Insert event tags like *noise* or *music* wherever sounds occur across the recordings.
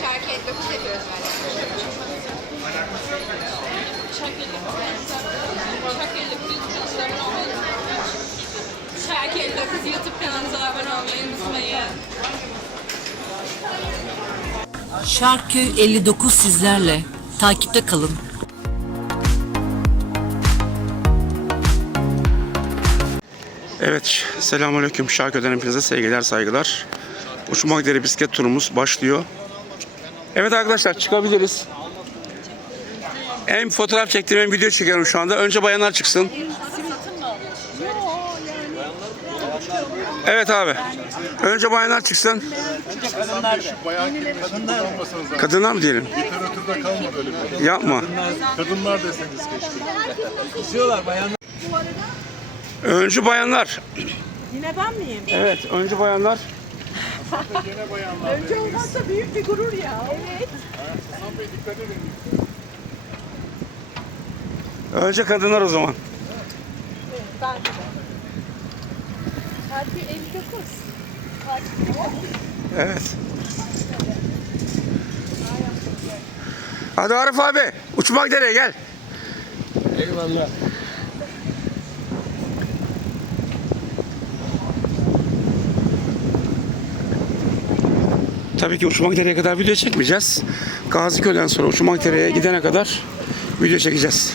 Şarkı 59 yapıyoruz bence. Şarkı 59 YouTube kanalımıza abone olmayı unutmayın. Şarkı 59 sizlerle. Takipte kalın. Evet, selamünaleyküm. Şarkı'dan hepinize sevgiler, saygılar. Uçmak Deri bisiklet turumuz başlıyor. Evet arkadaşlar çıkabiliriz. Hem fotoğraf çektim hem video çekiyorum şu anda. Önce bayanlar çıksın. Evet abi. Önce bayanlar çıksın. Kadınlar mı diyelim? Literatürde kalmadı öyle bir kadın. Yapma. Kadınlar deseniz keşke. Öncü bayanlar. Yine ben miyim? Evet, öncü bayanlar. Gene bayanlar. Önce olmazsa büyük bir gurur ya. Evet. Hasan Bey dikkat edin. Önce kadınlar o zaman. Ben de. Şarkı 59. Evet. Hadi Arif abi, uçmak nereye gel. Eyvallah. Tabii ki uçmak nereye kadar video çekmeyeceğiz. Gaziköy'den sonra uçmak nereye gidene kadar video çekeceğiz.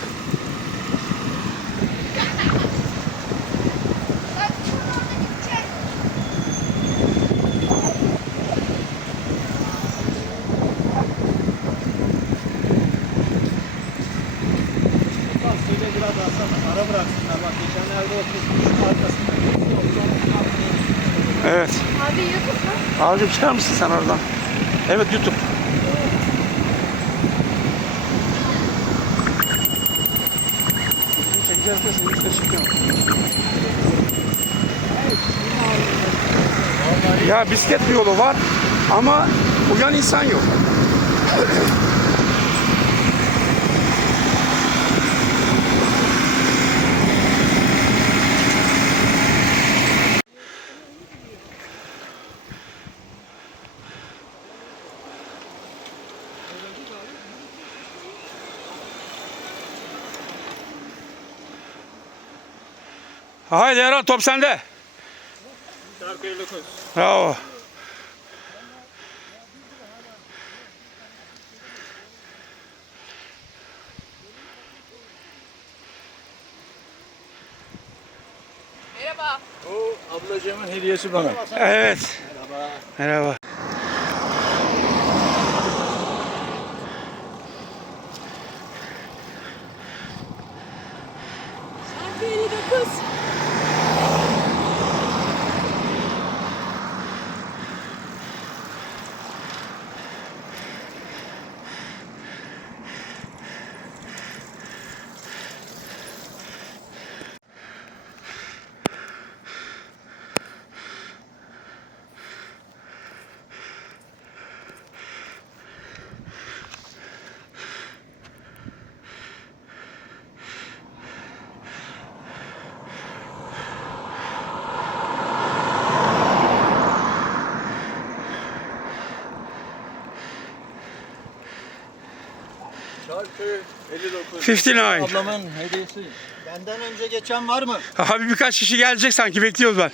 YouTube çıkar mısın sen oradan? Evet YouTube. Ya bisiklet yolu var ama uyan insan yok. Haydi Erhan top sende. Şarkı 59. Bravo. Merhaba. O ablacığımın hediyesi bana. Evet. Merhaba. Şarkı 59. Şarkı 59. 59. Ablamın hediyesi. Benden önce geçen var mı? Abi birkaç kişi gelecek sanki bekliyoruz ben.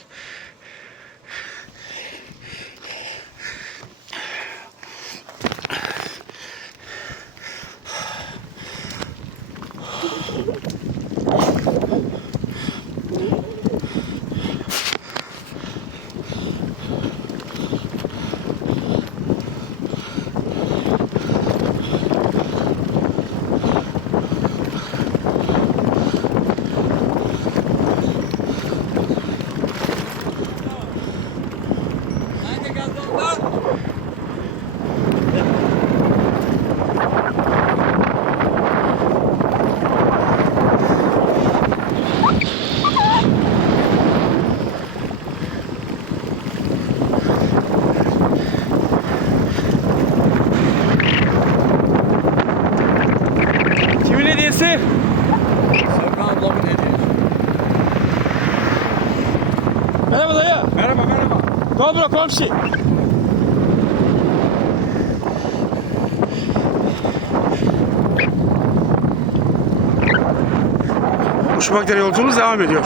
Dobro komşi. Uşmakdere yolculuğumuz devam ediyor.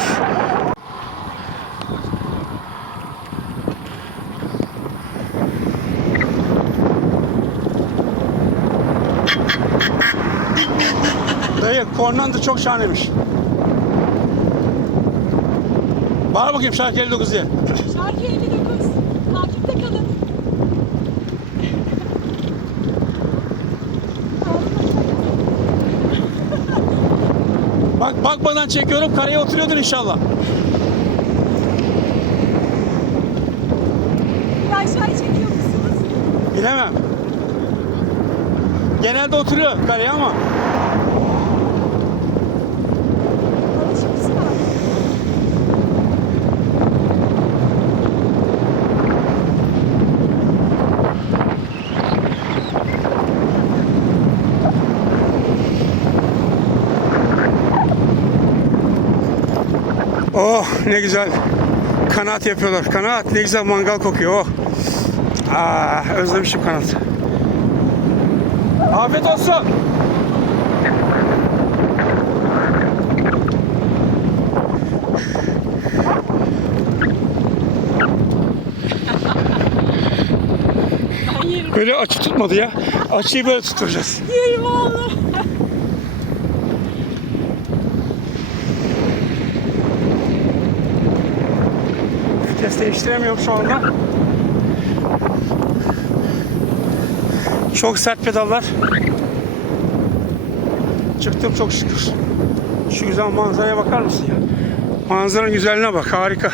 Dayı kornanda çok şahanemiş. Bağır bakayım şarkı 59 diye. Şarkı 59. Takipte kalın. Bak bakmadan çekiyorum karaya oturuyordun inşallah. Bir aşağıya çekiyor musunuz? Bilemem. Genelde oturuyor karaya ama. Alışmışsın abi. Oh *laughs* ne güzel. Kanat yapıyorlar. Kanat ne güzel mangal kokuyor. Oh. Ah özlemişim kanat. Afiyet olsun. Böyle açı tutmadı ya. Açıyı böyle tutturacağız. Yerim oğlum. Vites değiştiremiyorum şu anda. Çok sert pedallar. Çıktım çok şükür. Şu güzel manzaraya bakar mısın ya? Manzaranın güzelliğine bak harika.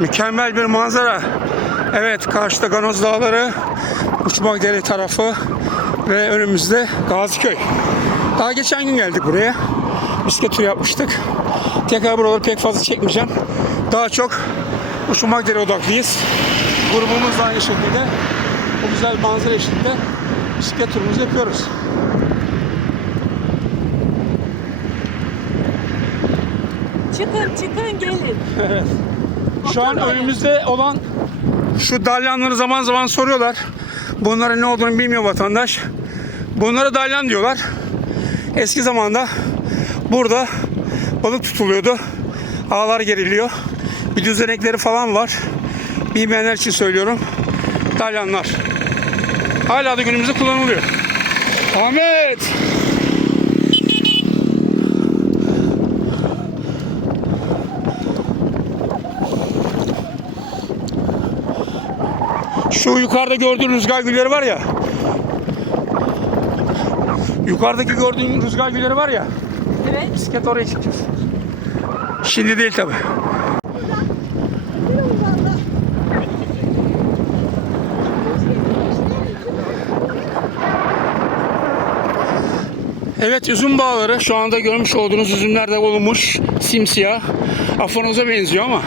Mükemmel bir manzara. Evet karşıda Ganoz Dağları, Uçmak Dere tarafı ve önümüzde Gaziköy. Daha geçen gün geldik buraya. Bisiklet turu yapmıştık. Tekrar buraları pek fazla çekmeyeceğim. Daha çok Uçmak Dere odaklıyız. Grubumuz aynı şekilde bu güzel manzara eşliğinde bisiklet turumuzu yapıyoruz. Çıkın çıkın gelin. *laughs* Şu an önümüzde olan şu dalyanları zaman zaman soruyorlar. Bunların ne olduğunu bilmiyor vatandaş. Bunlara dalyan diyorlar. Eski zamanda burada balık tutuluyordu. Ağlar geriliyor. Bir düzenekleri falan var. Bilmeyenler için söylüyorum. Dalyanlar. Hala da günümüzde kullanılıyor. Ahmet! Şu yukarıda gördüğün rüzgar gülleri var ya. Yukarıdaki gördüğün rüzgar gülleri var ya. Evet. Bisiklet oraya çıkacağız. Şimdi değil tabi. Evet üzüm bağları şu anda görmüş olduğunuz üzümler de olmuş simsiyah. Aforoza benziyor ama.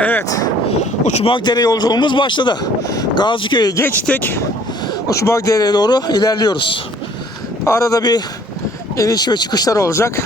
Evet. Uçmak Dere yolculuğumuz başladı. Gaziköy'ü geçtik. Uçmak Dere'ye doğru ilerliyoruz. Arada bir iniş ve çıkışlar olacak.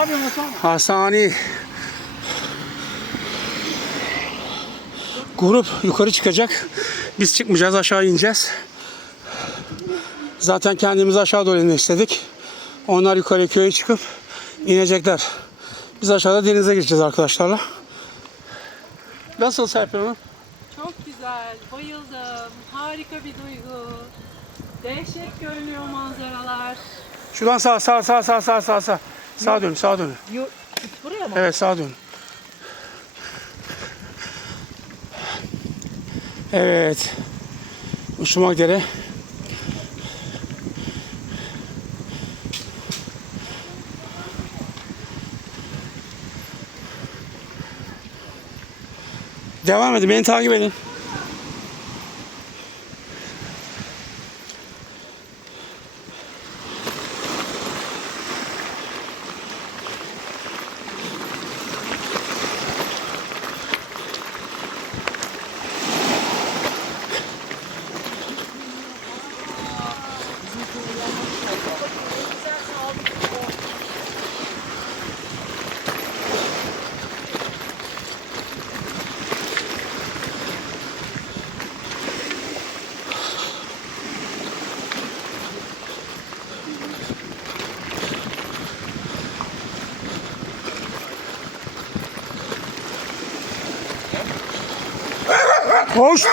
Yapıyorsun Hasan? Hasani. Grup yukarı çıkacak. Biz çıkmayacağız aşağı ineceğiz. Zaten kendimizi aşağı doğru inmek istedik. Onlar yukarı köye çıkıp inecekler. Biz aşağıda denize gireceğiz arkadaşlarla. Nasıl Serpil Hanım? Çok güzel. Bayıldım. Harika bir duygu. Dehşet görünüyor manzaralar. Şuradan sağ sağ sağ sağ sağ sağ sağ. Sağa dön sağa dön. Buraya mı? Evet sağa dön. Evet. Uçmak üzere. Devam edin. Beni takip edin. Koş.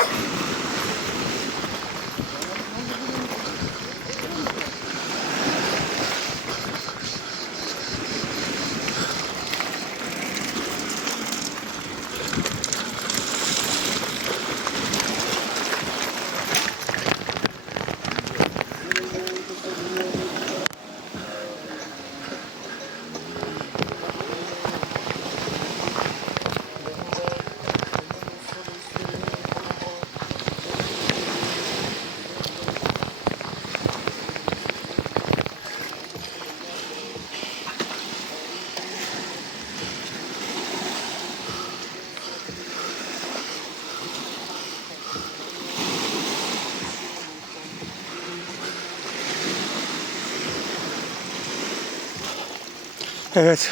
Evet.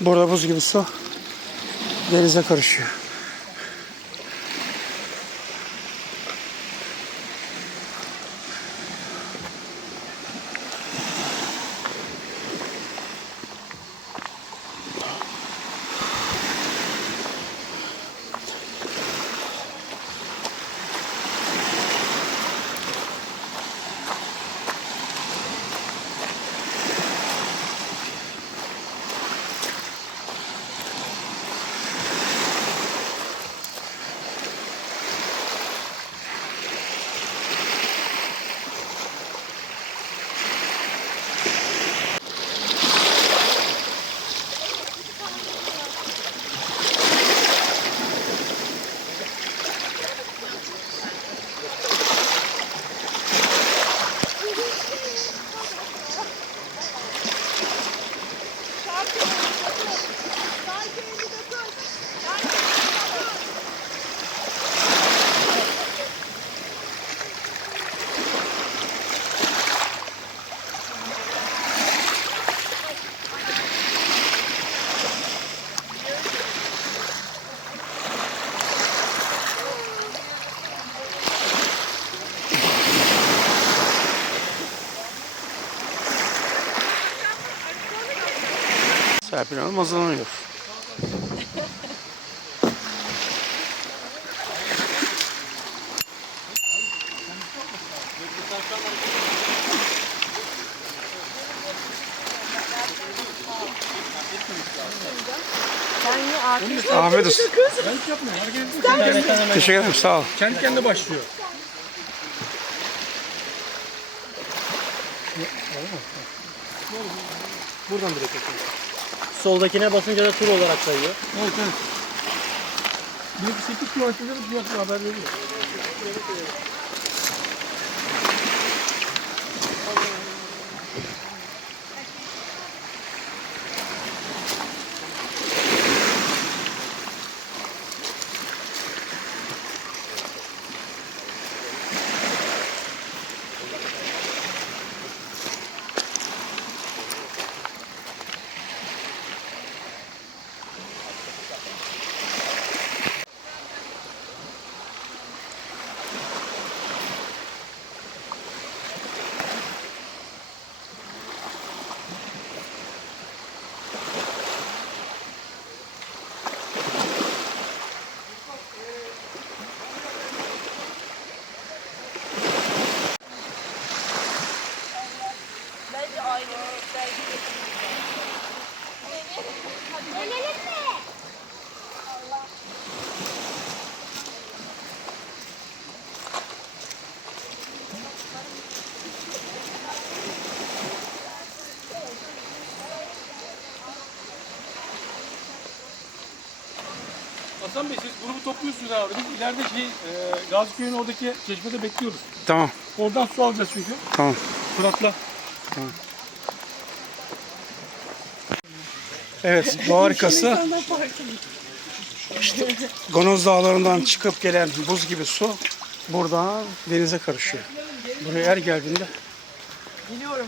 Burada buz gibi su denize karışıyor. Serpil Hanım hazırlanıyor. Afiyet olsun. Teşekkür ederim sağ ol. Kendi kendine başlıyor. Buradan direkt yapıyor. Soldakine basınca da tur olarak sayıyor. Evet evet. Bir 8 kilometredir bir haber veriyor. Hasan Bey siz grubu topluyorsunuz abi. Biz ileride şey, e, Gaziköy'ün oradaki çeşmede bekliyoruz. Tamam Oradan su alacağız çünkü. tamam. Fırat'la. Evet *laughs* bu harikası. İşte Gonoz Dağları'ndan çıkıp gelen buz gibi su buradan denize karışıyor. Buraya her geldiğinde Biliyorum.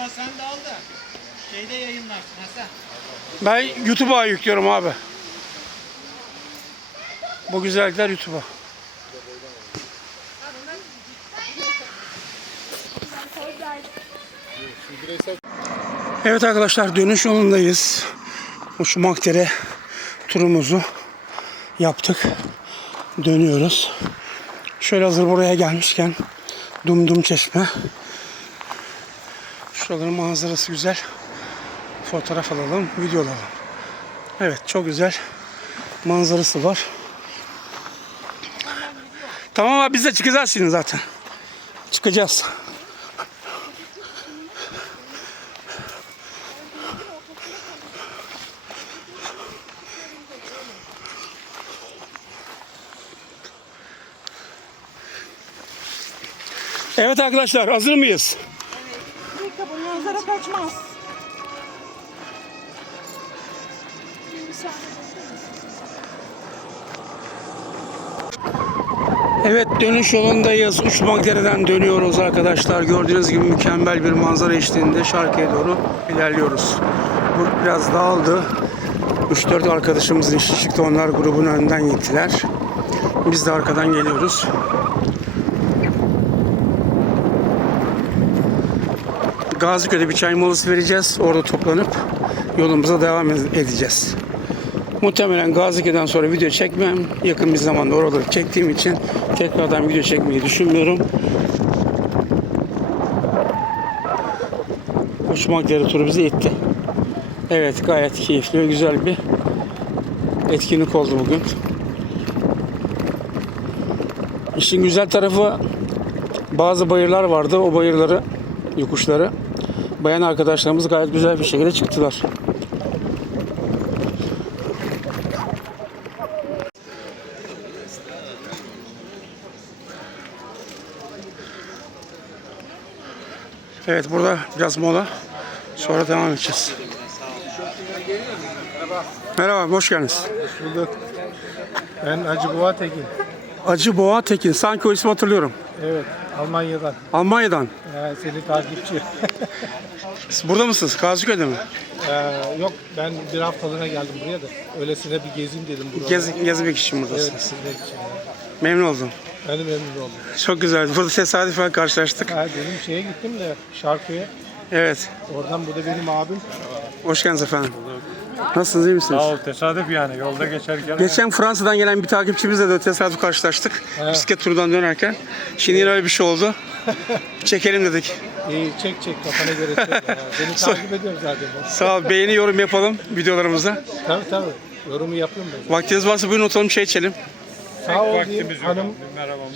Hasan sen de al da şeyde yayınlarsın Hasan. ben YouTube'a yüklüyorum abi. Bu güzellikler YouTube'a. Evet arkadaşlar dönüş yolundayız. Uçmakdere turumuzu yaptık. Dönüyoruz. Şöyle hazır buraya gelmişken Dumdum Çeşme. Şuraların manzarası güzel. Fotoğraf alalım, video alalım. Evet çok güzel manzarası var. Tamam abi biz de çıkacağız şimdi zaten. Çıkacağız. Evet arkadaşlar hazır mıyız? Kaçmaz. Evet dönüş yolundayız. Uçmakdere'den dönüyoruz arkadaşlar. Gördüğünüz gibi mükemmel bir manzara eşliğinde Şarkı'ya doğru ilerliyoruz. Bu biraz dağıldı. 3-4 arkadaşımızın işi çıktı. Onlar grubun önünden gittiler. Biz de arkadan geliyoruz. Gaziköy'de bir çay molası vereceğiz. Orada toplanıp yolumuza devam edeceğiz. Muhtemelen Gaziköy'den sonra video çekmem. Yakın bir zamanda oraları çektiğim için tekrardan video çekmeyi düşünmüyorum. Uçmak dere turu bizi etti. Evet gayet keyifli ve güzel bir etkinlik oldu bugün. İşin güzel tarafı bazı bayırlar vardı. O bayırları, yokuşları bayan arkadaşlarımız gayet güzel bir şekilde çıktılar. Evet burada biraz mola. Sonra devam edeceğiz. Merhaba, hoş geldiniz. Bulduk. Ben Hacı Boğa Tekin. Acı Boğa Tekin. Sanki o ismi hatırlıyorum. Evet, Almanya'dan. Almanya'dan. Ee, seni takipçi. Siz burada mısınız? Gaziköy'de mi? Ee, yok, ben bir haftalığına geldim buraya da. Öylesine bir gezeyim dedim buralara. Gez, gezmek için Evet, buradasınız. sizler için. Memnun oldum. Ben de memnun oldum. Çok güzel. Burada tesadüfen karşılaştık. Ha, dedim şeye gittim de Şarkı'ya. Evet. Oradan bu da benim abim. Hoş geldiniz efendim. Nasılsınız? iyi misiniz? Sağ ol tesadüf yani yolda geçerken. Geçen Fransa'dan gelen bir takipçimizle de tesadüf karşılaştık. Bisiklet turundan dönerken. Şimdi yine öyle bir şey oldu. *laughs* Çekelim dedik. İyi, çek çek kafana göre çek. *laughs* Beni takip ediyorum zaten. Sağ ol. Beğeni yorum yapalım videolarımıza. Tabii tabii. Yorumu yapıyorum ben. Vaktiniz varsa buyurun oturalım çay içelim. Sağ ol diyeyim. Hanım,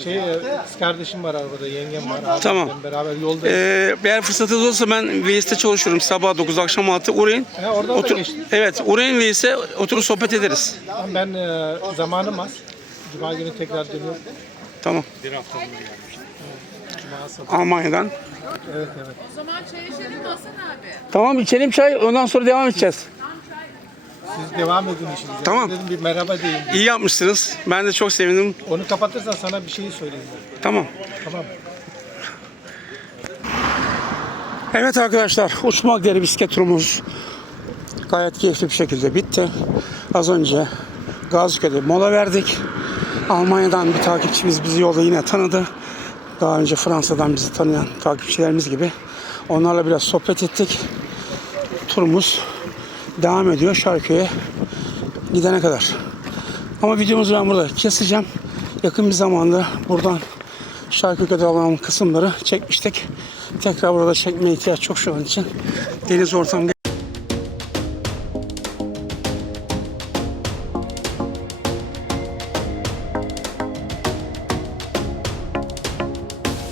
şey, e, kız kardeşim var arabada, yengem var. Abim, Tamam. Beraber yoldayız. Ee, eğer fırsatınız olursa ben Veys'te çalışıyorum. Sabah 9 akşam 6 uğrayın. Ha, oradan da geçtim. evet uğrayın Veys'e oturup sohbet ederiz. Ama Ben e, zamanım az. Cuma günü tekrar dönüyorum. Tamam. Cuma sabah. Almanya'dan. Evet evet. O zaman çay içelim Hasan abi? Tamam içelim çay ondan sonra devam edeceğiz. Siz devam edin işinize. Tamam. Dedim bir merhaba diyeyim. İyi yapmışsınız. Ben de çok sevindim. Onu kapatırsan sana bir şey söyleyeyim. Tamam. Tamam. Evet arkadaşlar uçmak deri bisiklet turumuz gayet keyifli bir şekilde bitti. Az önce Gaziköy'de mola verdik. Almanya'dan bir takipçimiz bizi yolda yine tanıdı. Daha önce Fransa'dan bizi tanıyan takipçilerimiz gibi. Onlarla biraz sohbet ettik. Turumuz devam ediyor Şarköy'e gidene kadar. Ama videomuzu ben burada keseceğim. Yakın bir zamanda buradan Şarköy'de olan kısımları çekmiştik. Tekrar burada çekmeye ihtiyaç çok şu an için. Deniz ortamı